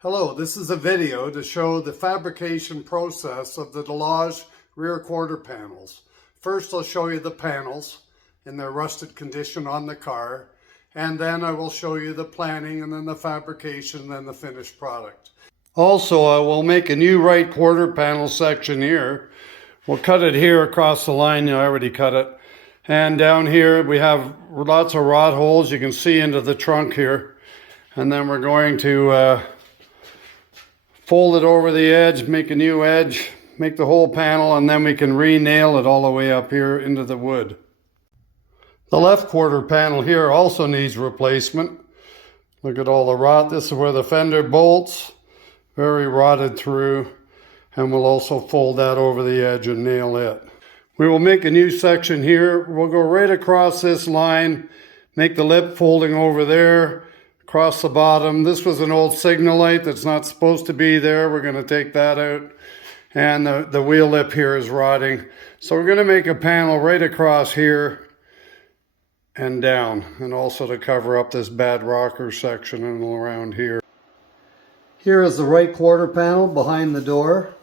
Hello, this is a video to show the fabrication process of the Delage rear quarter panels. First, I'll show you the panels in their rusted condition on the car, and then I will show you the planning and then the fabrication and then the finished product. Also, I will make a new right quarter panel section here. We'll cut it here across the line. I already cut it. And down here we have lots of rod holes. You can see into the trunk here. And then we're going to fold it over the edge, make a new edge, make the whole panel, and then we can re-nail it all the way up here into the wood. The left quarter panel here also needs replacement. Look at all the rot. This is where the fender bolts, very rotted through, and we'll also fold that over the edge and nail it. We will make a new section here. We'll go right across this line, make the lip folding over there, across the bottom. This was an old signal light that's not supposed to be there. We're going to take that out. And the wheel lip here is rotting. So we're going to make a panel right across here and down. And also to cover up this bad rocker section and around here. Here is the right quarter panel behind the door.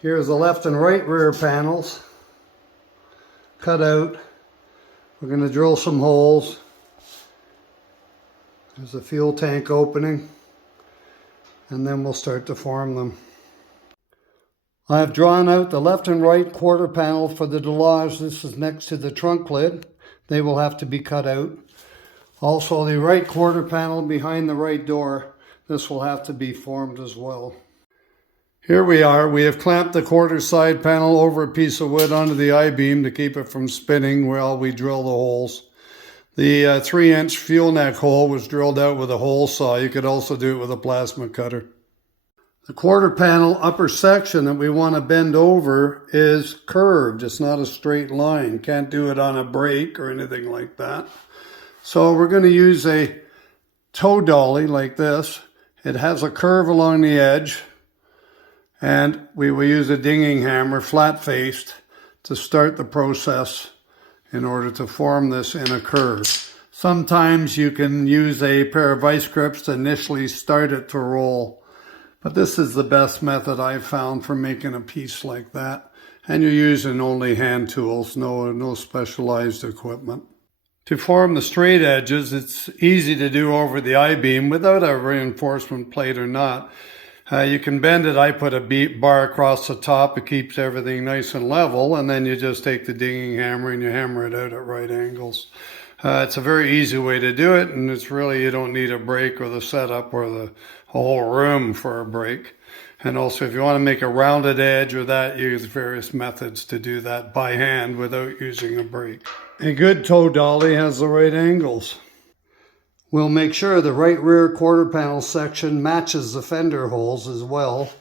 Here's the left and right rear panels cut out. We're going to drill some holes. There's a fuel tank opening, and then we'll start to form them. I have drawn out the left and right quarter panel for the Delage. This is next to the trunk lid. They will have to be cut out. Also the right quarter panel behind the right door. This will have to be formed as well. Here we are. We have clamped the quarter side panel over a piece of wood onto the I-beam to keep it from spinning while we drill the holes. The 3-inch fuel neck hole was drilled out with a hole saw. You could also do it with a plasma cutter. The quarter panel upper section that we want to bend over is curved. It's not a straight line. Can't do it on a brake or anything like that. So we're going to use a toe dolly like this. It has a curve along the edge, and we will use a dinging hammer, flat-faced, to start the process in order to form this in a curve. Sometimes you can use a pair of vice grips to initially start it to roll, but this is the best method I've found for making a piece like that. And you're using only hand tools, no specialized equipment. To form the straight edges, it's easy to do over the I-beam without a reinforcement plate or not. You can bend it. I put a bar across the top. It keeps everything nice and level, and then you just take the dinging hammer and you hammer it out at right angles. It's a very easy way to do it, and it's really, you don't need a brake or the setup or the whole room for a brake. And also, if you want to make a rounded edge or that, you use various methods to do that by hand without using a brake. A good toe dolly has the right angles. We'll make sure the right rear quarter panel section matches the fender holes as well.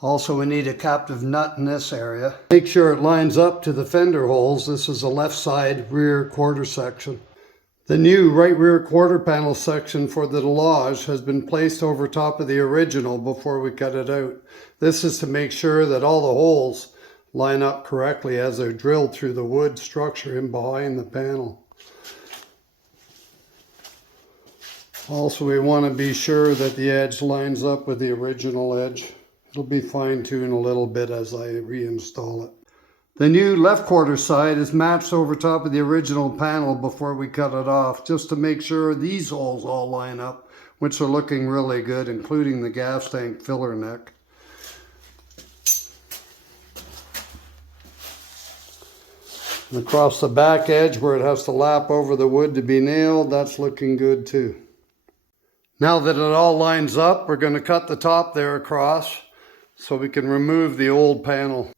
Also, we need a captive nut in this area. Make sure it lines up to the fender holes. This is the left side rear quarter section. The new right rear quarter panel section for the Delage has been placed over top of the original before we cut it out. This is to make sure that all the holes line up correctly as they're drilled through the wood structure in behind the panel. Also, we want to be sure that the edge lines up with the original edge. It'll be fine-tuned a little bit as I reinstall it. The new left quarter side is matched over top of the original panel before we cut it off, just to make sure these holes all line up, which are looking really good, including the gas tank filler neck. And across the back edge where it has to lap over the wood to be nailed, that's looking good too. Now that it all lines up, we're going to cut the top there across so we can remove the old panel.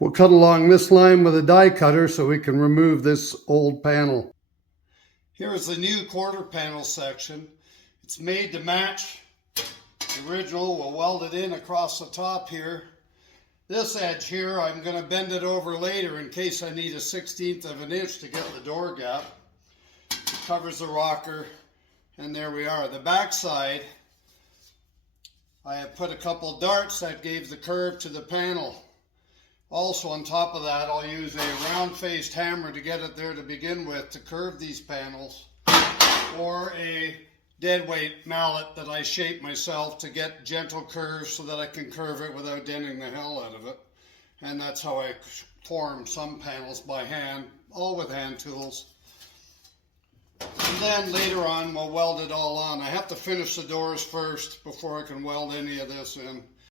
We'll cut along this line with a die cutter so we can remove this old panel. Here is the new quarter panel section. It's made to match the original. We'll weld it in across the top here. This edge here, I'm going to bend it over later in case I need a 1/16 of an inch to get the door gap. It covers the rocker. And there we are. The back side, I have put a couple darts that gave the curve to the panel. Also on top of that, I'll use a round-faced hammer to get it there to begin with to curve these panels, or a deadweight mallet that I shape myself to get gentle curves so that I can curve it without denting the hell out of it. And that's how I form some panels by hand, all with hand tools. And then later on we'll weld it all on. I have to finish the doors first before I can weld any of this in.